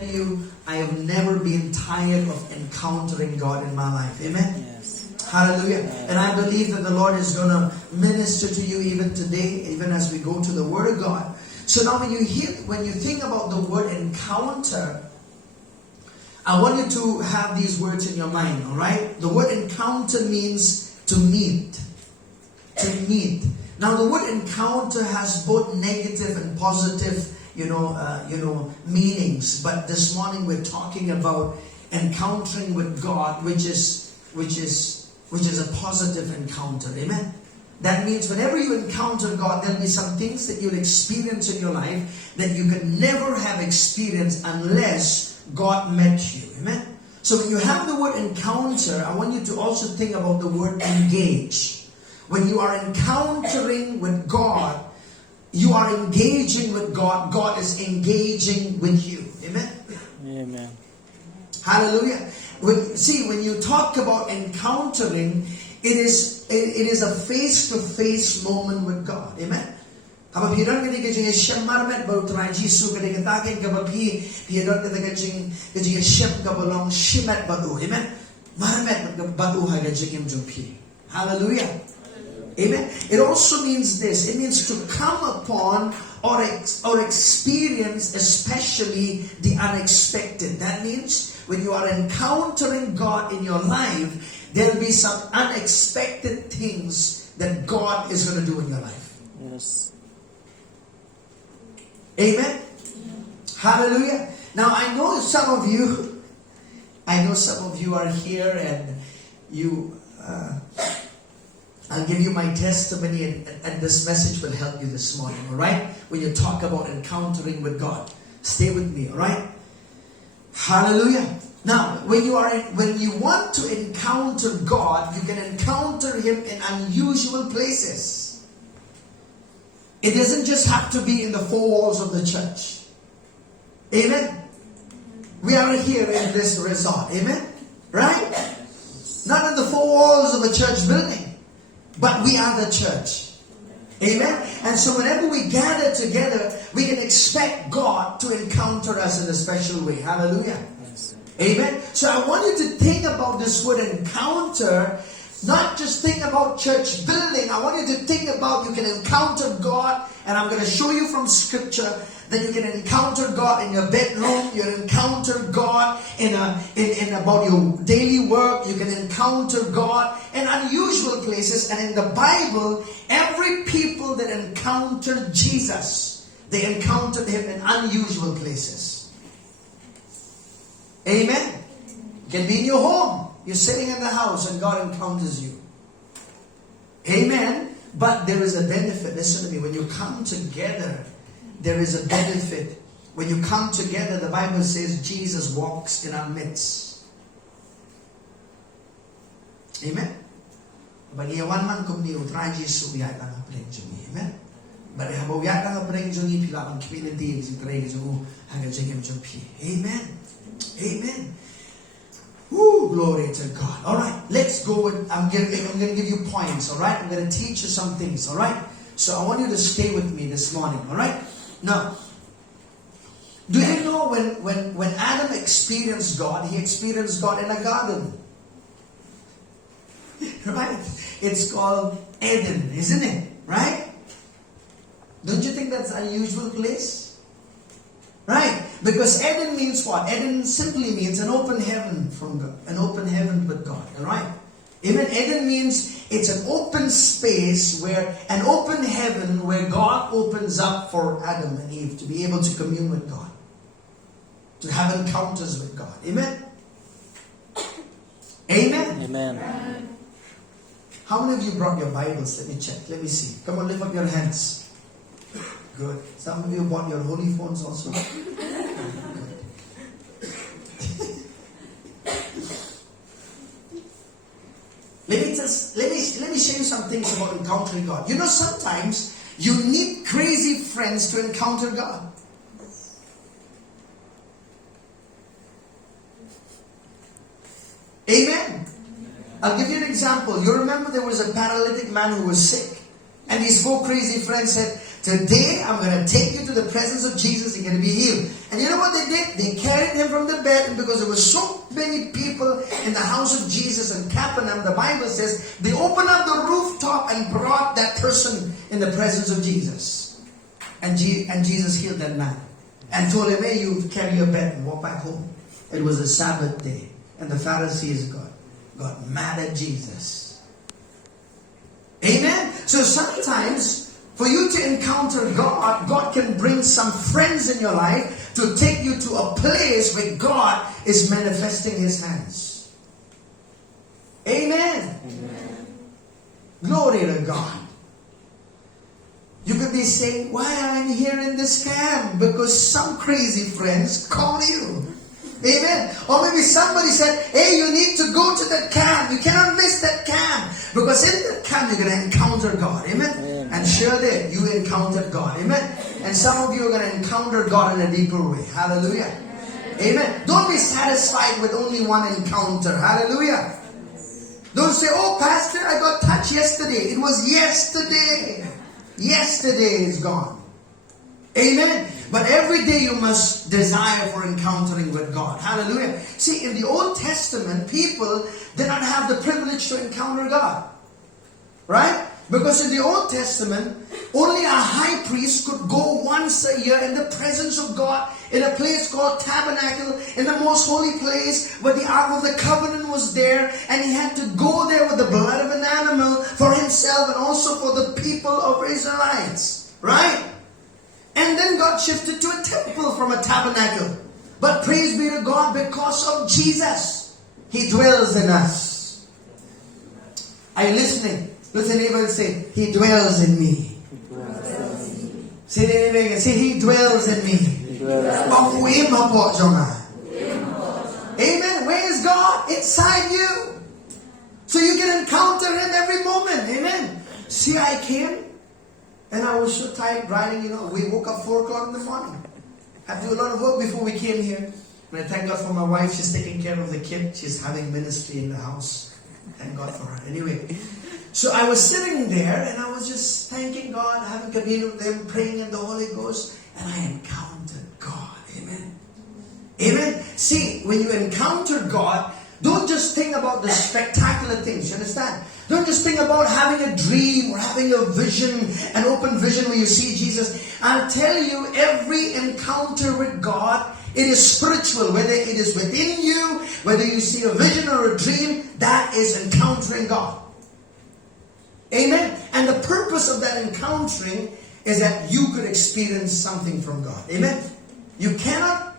You, I have never been tired of encountering God in my life. Amen? Yes. Hallelujah. Yes. And I believe that the Lord is going to minister to you even today, even as we go to the Word of God. So now when you think about the word encounter, I want you to have these words in your mind, all right? The word encounter means to meet. To meet. Now the word encounter has both negative and positive meanings. But this morning we're talking about encountering with God, which is a positive encounter. Amen. That means whenever you encounter God, there'll be some things that you'll experience in your life that you can never have experienced unless God met you. Amen. So when you have the word encounter, I want you to also think about the word engage. When you are encountering with God, you are engaging with God. God is engaging with you. Amen? Amen. Hallelujah. When you talk about encountering, it is a face-to-face moment with God. Amen? Hallelujah. Amen. It also means this. It means to come upon or experience especially the unexpected. That means when you are encountering God in your life, there will be some unexpected things that God is going to do in your life. Yes. Amen. Hallelujah. Now I know some of you are here and you I'll give you my testimony and this message will help you this morning, alright? When you talk about encountering with God. Stay with me, alright? Hallelujah. Now, when you want to encounter God, you can encounter Him in unusual places. It doesn't just have to be in the four walls of the church. Amen? We are here in this resort, amen? Right? Not in the four walls of a church building. But we are the church. Amen? And so whenever we gather together, we can expect God to encounter us in a special way. Hallelujah. Yes. Amen? So I want you to think about this word encounter. Not just think about church building. I want you to think about you can encounter God. And I'm going to show you from scripture that you can encounter God in your bedroom. You can encounter God in about your daily work. You can encounter God in unusual places. And in the Bible, every people that encountered Jesus, they encountered Him in unusual places. Amen? You can be in your home. You're sitting in the house and God encounters you. Amen? But there is a benefit. Listen to me. When you come together, there is a benefit. When you come together, the Bible says Jesus walks in our midst. Amen? Amen? Amen. Amen. Woo, glory to God. Alright, let's go with, I'm going to give you points, alright? I'm going to teach you some things, alright? So I want you to stay with me this morning, alright? Now, do you know when Adam experienced God, he experienced God in a garden? Right? It's called Eden, isn't it? Right? Don't you think that's an unusual place? Right? Because Eden means what? Eden simply means an open heaven from God. An open heaven with God. Alright? Amen. Eden means it's an open space an open heaven where God opens up for Adam and Eve to be able to commune with God. To have encounters with God. Amen? Amen? Amen. How many of you brought your Bibles? Let me check. Let me see. Come on, lift up your hands. Good. Some of you bought your holy phones also. Good. Let me show you some things about encountering God. You know, sometimes you need crazy friends to encounter God. Amen. I'll give you an example. You remember there was a paralytic man who was sick. And his four crazy friends said, Today, I'm going to take you to the presence of Jesus. You're going to be healed. And you know what they did? They carried him from the bed. And because there were so many people in the house of Jesus in Capernaum, the Bible says, they opened up the rooftop and brought that person in the presence of Jesus. And Jesus healed that man. And told him, hey, you carry your bed and walk back home. It was a Sabbath day. And the Pharisees got mad at Jesus. Amen? So sometimes, for you to encounter God, God can bring some friends in your life to take you to a place where God is manifesting his hands. Amen? Amen. Glory to God. You could be saying, why am I here in this camp? Because some crazy friends call you. Amen. Or maybe somebody said, hey, you need to go to that camp. You cannot miss that camp. Because in that camp, you're going to encounter God. Amen. Amen. And sure did. You encountered God. Amen. And some of you are going to encounter God in a deeper way. Hallelujah. Amen. Don't be satisfied with only one encounter. Hallelujah. Don't say, oh, Pastor, I got touched yesterday. It was yesterday. Yesterday is gone. Amen. But every day you must desire for encountering with God. Hallelujah. See, in the Old Testament, people did not have the privilege to encounter God. Right? Because in the Old Testament, only a high priest could go once a year in the presence of God in a place called Tabernacle, in the most holy place where the Ark of the Covenant was there, and he had to go there with the blood of an animal for himself and also for the people of Israelites. Right? And then God shifted to a temple from a tabernacle. But praise be to God, because of Jesus, he dwells in us. Are you listening? Look at the neighbor and say, he dwells in me. Say the neighbor again. Say, he dwells in me. Amen. Where is God? Inside you. So you can encounter him every moment. Amen. See, I came and I was so tired riding, we woke up 4 o'clock in the morning. Had to do a lot of work before we came here. And I thank God for my wife. She's taking care of the kid. She's having ministry in the house. Thank God for her. Anyway, so I was sitting there and I was just thanking God, having communion with him, praying in the Holy Ghost. And I encountered God. Amen. Amen. See, when you encounter God, don't just think about the spectacular things. You understand? Don't just think about having a dream or having a vision, an open vision where you see Jesus. I'll tell you, every encounter with God, it is spiritual. Whether it is within you, whether you see a vision or a dream, that is encountering God. Amen? And the purpose of that encountering is that you could experience something from God. Amen? You cannot